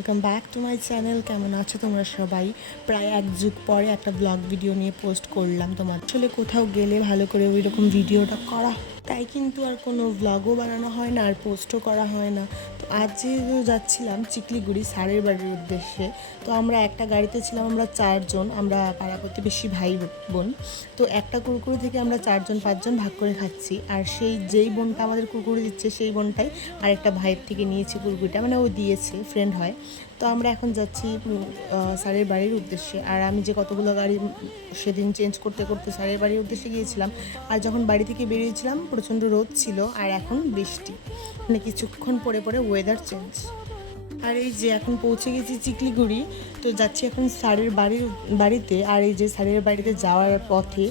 Welcome back to my channel. কেমন আছো তোমরা সবাই? প্রায় এক যুগ পরে একটা ব্লগ ভিডিও নিয়ে পোস্ট করলাম। তোমার আসলে কোথাও গেলে ভালো করে ওই রকম ভিডিওটা করা, তাই কিন্তু আর কোনো ব্লগও বানানো হয় না আর পোস্টও করা হয় না। তো আজ যেহেতু যাচ্ছিলাম চিকলিগুড়ি স্যারের বাড়ির উদ্দেশ্যে, তো আমরা একটা গাড়িতে ছিলাম, আমরা চারজন, আমরা পাড়া প্রতিবেশী ভাই বোন। তো একটা কুরকুরি থেকে আমরা চারজন পাঁচজন ভাগ করে খাচ্ছি, আর যেই বোনটা আমাদের কুরকুরি দিচ্ছে সেই বোনটাই আরেকটা ভাইয়ের থেকে নিয়েছে কুরকুরিটা, মানে ও দিয়েছে, ফ্রেন্ড হয়। তো আমরা এখন যাচ্ছি স্যারের বাড়ির উদ্দেশ্যে। আর আমি যে কতগুলো গাড়ি সেদিন চেঞ্জ করতে করতে স্যারের বাড়ির উদ্দেশ্যে গিয়েছিলাম, আর যখন বাড়ি থেকে বেরিয়েছিলাম প্রচণ্ড রোদ ছিল আর এখন বৃষ্টি, মানে কিছুক্ষণ পরে পরে ওয়েদার চেঞ্জ। আর এই যে এখন পৌঁছে গেছি চিকলিগুড়ি, তো যাচ্ছি এখন স্যারের বাড়িতে। আর এই যে স্যারের বাড়িতে যাওয়ার পথে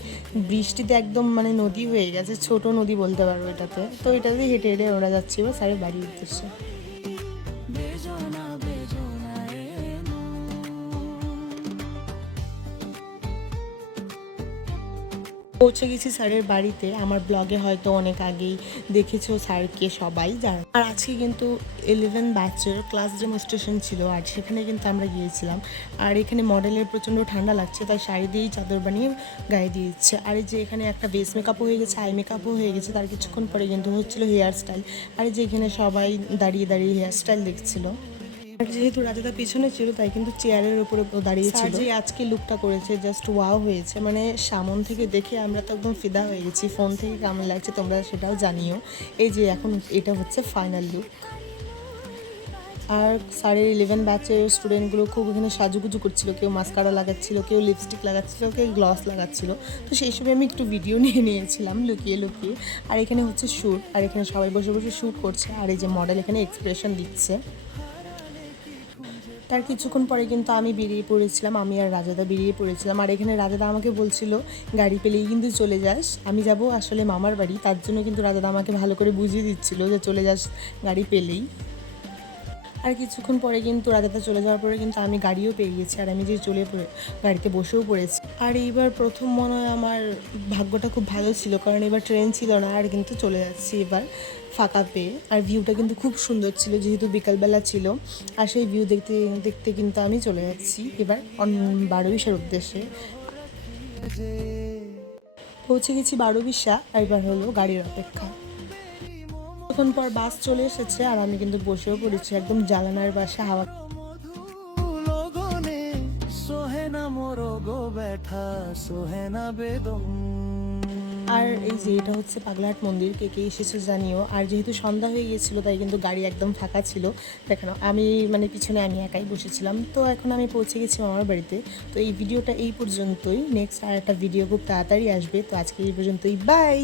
বৃষ্টিতে একদম মানে নদী হয়ে গেছে, ছোট নদী বলতে পারবো এটাতে। তো এটাতে হেঁটে হেঁটে ওরা যাচ্ছি এবার স্যারের বাড়ির উদ্দেশ্যে। পৌঁছে গেছি স্যারের বাড়িতে। আমার ব্লগে হয়তো অনেক আগেই দেখেছো স্যারকে সবাই যারা। আর আজকে কিন্তু 11 ব্যাচের ক্লাস ডেমনস্ট্রেশন ছিল, আর সেখানে কিন্তু আমরা গিয়েছিলাম। আর এখানে মডেলের প্রচণ্ড ঠান্ডা লাগছে, তাই শাড়ি দিয়েই চাদর বানিয়ে গায়ে দিয়ে দিচ্ছে। আর এই যে এখানে একটা বেস মেকআপও হয়ে গেছে, আই মেকআপও হয়ে গেছে, তার কিছুক্ষণ পরে কিন্তু হচ্ছিলো হেয়ার স্টাইল। আর এই যে এখানে সবাই দাঁড়িয়ে দাঁড়িয়ে হেয়ার স্টাইল দেখছিল। আর যেহেতু রাজাদা পিছনে ছিল তাই কিন্তু চেয়ারের উপরে দাঁড়িয়েছিল। যে আজকে লুকটা করেছে জাস্ট ওয়াও হয়েছে, মানে সামন থেকে দেখে আমরা তো একদম ফিদা হয়ে গেছি। ফোন থেকে কেমন লাগছে তোমরা সেটাও জানিও। এই যে এখন এটা হচ্ছে ফাইনাল লুক। আর স্যারের 11 ব্যাচের স্টুডেন্টগুলো খুব এখানে সাজুগুজু করছিল, কেউ মাস্কারা লাগাচ্ছিল, কেউ লিপস্টিক লাগাচ্ছিল, কেউ গ্লস লাগাচ্ছিল। তো সেই সময় আমি একটু ভিডিও নিয়ে নিয়েছিলাম লুকিয়ে লুকিয়ে। আর এখানে হচ্ছে শ্যুট, আর এখানে সবাই বসে বসে শ্যুট করছে। আর এই যে মডেল এখানে এক্সপ্রেশন দিচ্ছে। তার কিছুক্ষণ পরে কিন্তু আমি বেরিয়ে পড়েছিলাম, আমি আর রাজাদা বেরিয়ে পড়েছিলাম। আর এখানে রাজাদা আমাকে বলছিল গাড়ি পেলেই কিন্তু চলে যাস, আমি যাব আসলে মামার বাড়ি, তার জন্য কিন্তু রাজাদা আমাকে ভালো করে বুঝিয়ে দিচ্ছিল যে চলে যাস গাড়ি পেলেই। আর কিছুক্ষণ পরে কিন্তু রাজাদা চলে যাওয়ার পরে কিন্তু আমি গাড়িও পেয়ে গেছি, আর আমি যে গাড়িতে বসেও পড়েছি। আর এইবার প্রথম মনে হয় আমার ভাগ্যটা খুব ভালো ছিল, কারণ এবার ট্রেন ছিল না, আর কিন্তু চলে যাচ্ছি এবার ফাঁকা পেয়ে। আর ভিউটা কিন্তু খুব সুন্দর ছিল যেহেতু বিকালবেলা ছিল। আর সেই ভিউ দেখতে দেখতে কিন্তু আমি চলে যাচ্ছি এবার বারোবিশার উদ্দেশ্যে। পৌঁছে গেছি বারোবিশা, আর এবার হলো গাড়ির অপেক্ষা। কিছুক্ষণ পর বাস চলে এসেছে, আর আমি কিন্তু বসেও পড়েছি একদম জানালার পাশে হাওয়া। আর এই যে এটা হচ্ছে পাগলাহাট মন্দির, কে কে এসেছো জানিও। আর যেহেতু সন্ধ্যা হয়ে গিয়েছিলো তাই কিন্তু গাড়ি একদম ফাঁকা ছিল। দেখানো আমি মানে পিছনে আমি একাই বসেছিলাম। তো এখন আমি পৌঁছে গেছি আমার বাড়িতে। তো এই ভিডিওটা এই পর্যন্তই, নেক্সট আর একটা ভিডিও খুব তাড়াতাড়ি আসবে। তো আজকে এই পর্যন্তই, বাই।